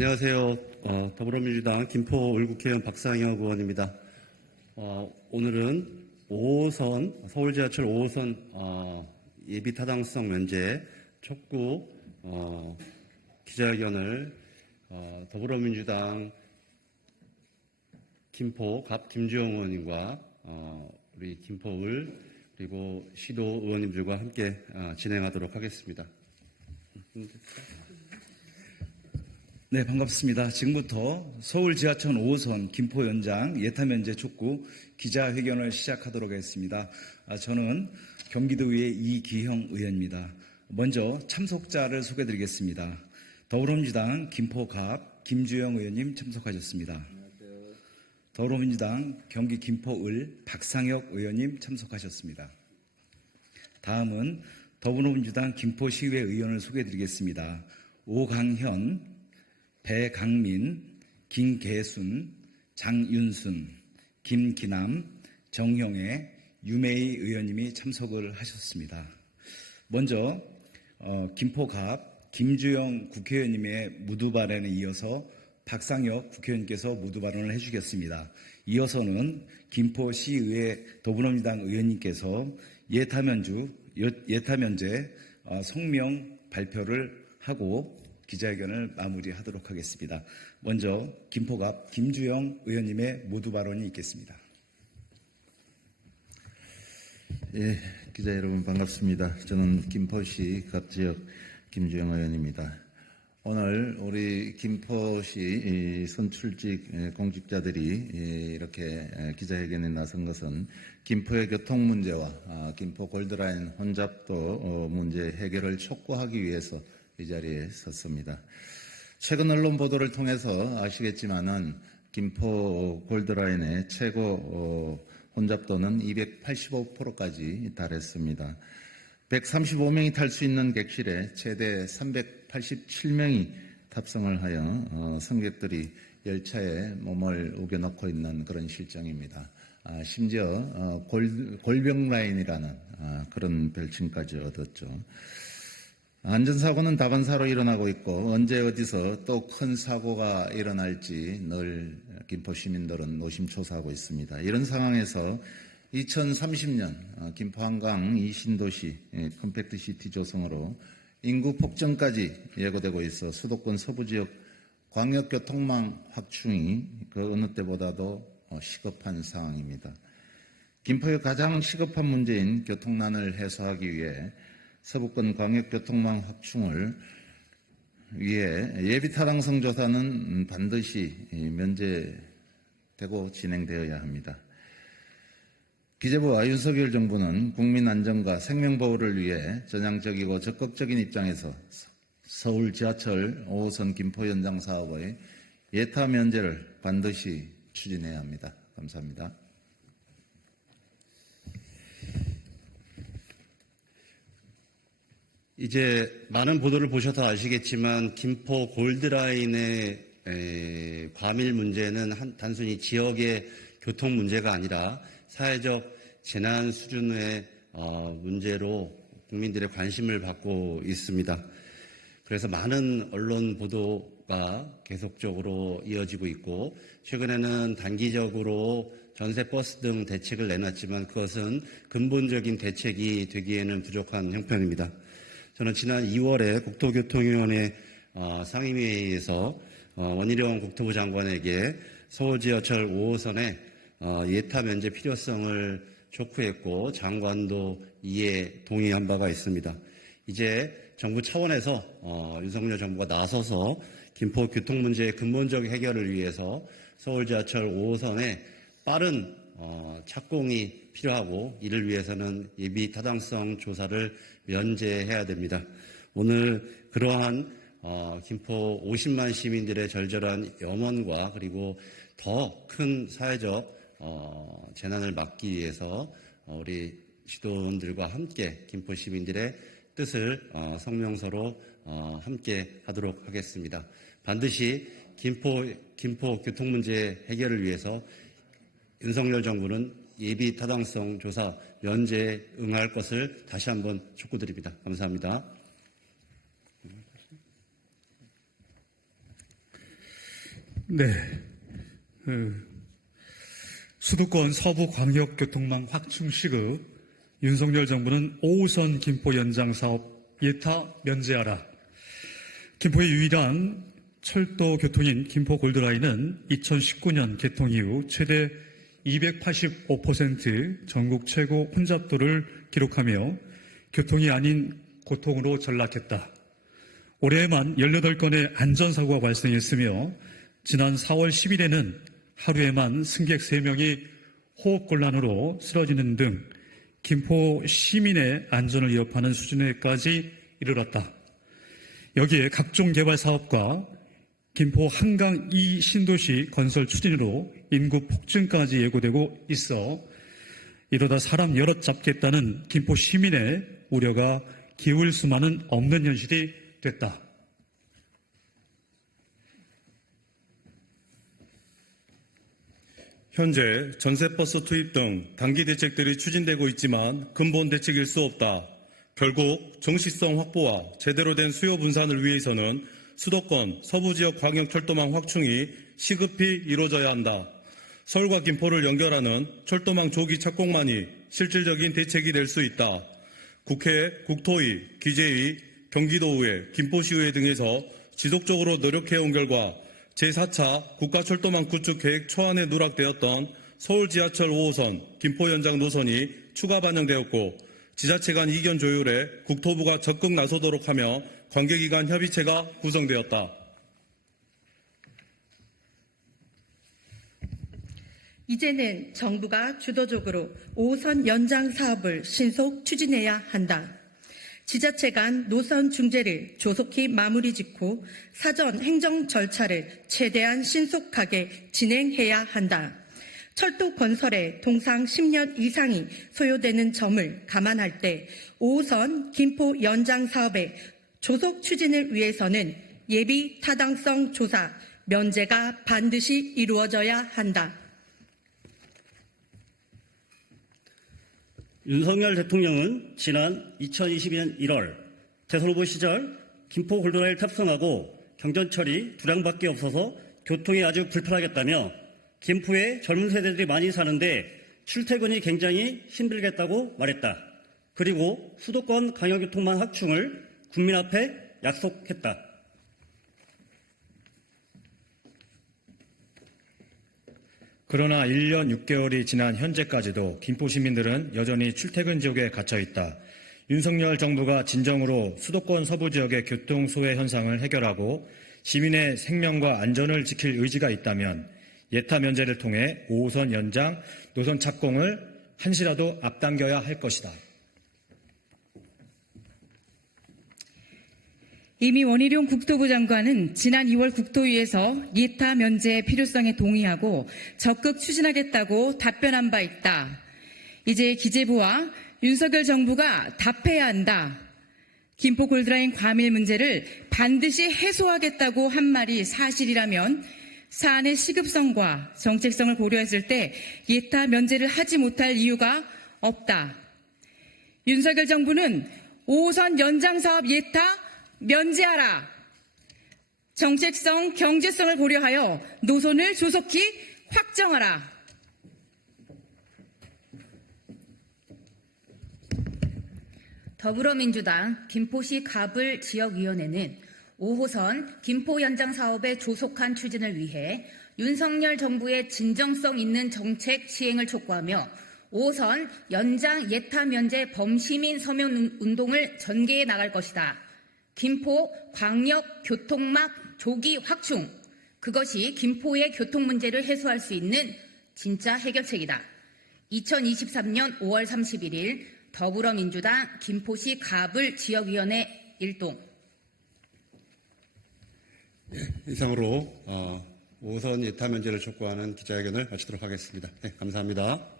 안녕하세요. 더불어민주당 김포 을국회의원 박상혁 의원입니다. 오늘은 5호선, 서울지하철 5호선 예비 타당성 면제 촉구 기자회견을 더불어민주당 김포 갑 김주영 의원님과 우리 김포을 그리고 시도 의원님들과 함께 진행하도록 하겠습니다. 네, 반갑습니다. 지금부터 서울 지하철 5호선 김포 연장 예타 면제 촉구 기자회견을 시작하도록 하겠습니다. 저는 경기도의회 이기형 의원입니다. 먼저 참석자를 소개드리겠습니다. 더불어민주당 김포갑 김주영 의원님 참석하셨습니다. 더불어민주당 경기 김포을 박상혁 의원님 참석하셨습니다. 다음은 더불어민주당 김포시의회 의원을 소개해드리겠습니다. 오강현, 배강민, 김계순, 장윤순, 김기남, 정형애, 유메이 의원님이 참석을 하셨습니다. 먼저 김포갑 김주영 국회의원님의 무두 발언에 이어서 박상혁 국회의원께서 무두 발언을 해주겠습니다. 이어서는 김포시의회 더불어민주당 의원님께서 예타 면제 성명 발표를 하고 기자회견을 마무리하도록 하겠습니다. 먼저 김포갑 김주영 의원님의 모두 발언이 있겠습니다. 예, 기자 여러분 반갑습니다. 저는 김포시 갑지역 김주영 의원입니다. 오늘 우리 김포시 선출직 공직자들이 이렇게 기자회견에 나선 것은 김포의 교통 문제와 김포 골드라인 혼잡도 문제 해결을 촉구하기 위해서 이 자리에 섰습니다. 최근 언론 보도를 통해서 아시겠지만은 김포 골드라인의 최고 혼잡도는 285%까지 달했습니다. 135명이 탈 수 있는 객실에 최대 387명이 탑승을 하여 승객들이 열차에 몸을 우겨넣고 있는 그런 실정입니다. 심지어 골병 라인이라는 그런 별칭까지 얻었죠. 안전사고는 다반사로 일어나고 있고 언제 어디서 또 큰 사고가 일어날지 늘 김포 시민들은 노심초사하고 있습니다. 이런 상황에서 2030년 김포 한강 이신도시 컴팩트시티 조성으로 인구 폭증까지 예고되고 있어 수도권 서부지역 광역교통망 확충이 그 어느 때보다도 시급한 상황입니다. 김포의 가장 시급한 문제인 교통난을 해소하기 위해 서부권 광역교통망 확충을 위해 예비타당성 조사는 반드시 면제되고 진행되어야 합니다. 기재부와 윤석열 정부는 국민 안전과 생명보호를 위해 전향적이고 적극적인 입장에서 서울 지하철 5호선 김포 연장 사업의 예타 면제를 반드시 추진해야 합니다. 감사합니다. 이제 많은 보도를 보셔서 아시겠지만 김포 골드라인의 과밀 문제는 단순히 지역의 교통 문제가 아니라 사회적 재난 수준의 문제로 국민들의 관심을 받고 있습니다. 그래서 많은 언론 보도가 계속적으로 이어지고 있고 최근에는 단기적으로 전세 버스 등 대책을 내놨지만 그것은 근본적인 대책이 되기에는 부족한 형편입니다. 저는 지난 2월에 국토교통위원회 상임회의에서 원희룡 국토부 장관에게 서울지하철 5호선의 예타 면제 필요성을 촉구했고 장관도 이에 동의한 바가 있습니다. 이제 정부 차원에서 윤석열 정부가 나서서 김포 교통 문제의 근본적 해결을 위해서 서울지하철 5호선의 빠른 착공이 필요하고 이를 위해서는 예비 타당성 조사를 면제해야 됩니다. 오늘 그러한 김포 50만 시민들의 절절한 염원과 그리고 더 큰 사회적 재난을 막기 위해서 우리 시도원들과 함께 김포 시민들의 뜻을 성명서로 함께 하도록 하겠습니다. 반드시 김포 교통 문제 해결을 위해서 윤석열 정부는 예비 타당성 조사 면제에 응할 것을 다시 한번 촉구드립니다. 감사합니다. 네. 수도권 서부 광역교통망 확충 시급 윤석열 정부는 5호선 김포 연장 사업 예타 면제하라. 김포의 유일한 철도 교통인 김포 골드라인은 2019년 개통 이후 최대 285% 전국 최고 혼잡도를 기록하며 교통이 아닌 고통으로 전락했다. 올해에만 18건의 안전사고가 발생했으며 지난 4월 10일에는 하루에만 승객 3명이 호흡곤란으로 쓰러지는 등 김포 시민의 안전을 위협하는 수준에까지 이르렀다. 여기에 각종 개발 사업과 김포 한강 2 신도시 건설 추진으로 인구 폭증까지 예고되고 있어 이러다 사람 여럿 잡겠다는 김포 시민의 우려가 기울 수만은 없는 현실이 됐다. 현재 전세버스 투입 등 단기 대책들이 추진되고 있지만 근본 대책일 수 없다. 결국 정시성 확보와 제대로 된 수요 분산을 위해서는 수도권 서부지역 광역철도망 확충이 시급히 이루어져야 한다. 서울과 김포를 연결하는 철도망 조기 착공만이 실질적인 대책이 될 수 있다. 국회, 국토위, 기재위, 경기도의회, 김포시의회 등에서 지속적으로 노력해온 결과 제4차 국가철도망 구축 계획 초안에 누락되었던 서울 지하철 5호선 김포 연장 노선이 추가 반영되었고 지자체 간 이견 조율에 국토부가 적극 나서도록 하며 관계기관 협의체가 구성되었다. 이제는 정부가 주도적으로 5호선 연장 사업을 신속 추진해야 한다. 지자체 간 노선 중재를 조속히 마무리 짓고 사전 행정 절차를 최대한 신속하게 진행해야 한다. 철도 건설에 통상 10년 이상이 소요되는 점을 감안할 때 5호선 김포 연장 사업의 조속 추진을 위해서는 예비 타당성 조사, 면제가 반드시 이루어져야 한다. 윤석열 대통령은 지난 2022년 1월 대선 후보 시절 김포 골드라인 탑승하고 경전철이 2량밖에 없어서 교통이 아주 불편하겠다며 김포에 젊은 세대들이 많이 사는데 출퇴근이 굉장히 힘들겠다고 말했다. 그리고 수도권 광역교통망 확충을 국민 앞에 약속했다. 그러나 1년 6개월이 지난 현재까지도 김포 시민들은 여전히 출퇴근 지옥에 갇혀 있다. 윤석열 정부가 진정으로 수도권 서부 지역의 교통 소외 현상을 해결하고 시민의 생명과 안전을 지킬 의지가 있다면 예타 면제를 통해 5호선 연장 노선 착공을 한시라도 앞당겨야 할 것이다. 이미 원희룡 국토부 장관은 지난 2월 국토위에서 예타 면제의 필요성에 동의하고 적극 추진하겠다고 답변한 바 있다. 이제 기재부와 윤석열 정부가 답해야 한다. 김포 골드라인 과밀 문제를 반드시 해소하겠다고 한 말이 사실이라면 사안의 시급성과 정책성을 고려했을 때 예타 면제를 하지 못할 이유가 없다. 윤석열 정부는 5호선 연장 사업 예타 면제하라. 정책성, 경제성을 고려하여 노선을 조속히 확정하라. 더불어민주당 김포시 가불 지역위원회는 5호선 김포 연장 사업의 조속한 추진을 위해 윤석열 정부의 진정성 있는 정책 시행을 촉구하며 5호선 연장 예타 면제 범시민 서명 운동을 전개해 나갈 것이다. 김포 광역 교통막 조기 확충, 그것이 김포의 교통 문제를 해소할 수 있는 진짜 해결책이다. 2023년 5월 31일 더불어민주당 김포시 가불 지역위원회 일동. 이상으로 5호선 예타 면제를 촉구하는 기자회견을 마치도록 하겠습니다. 네, 감사합니다.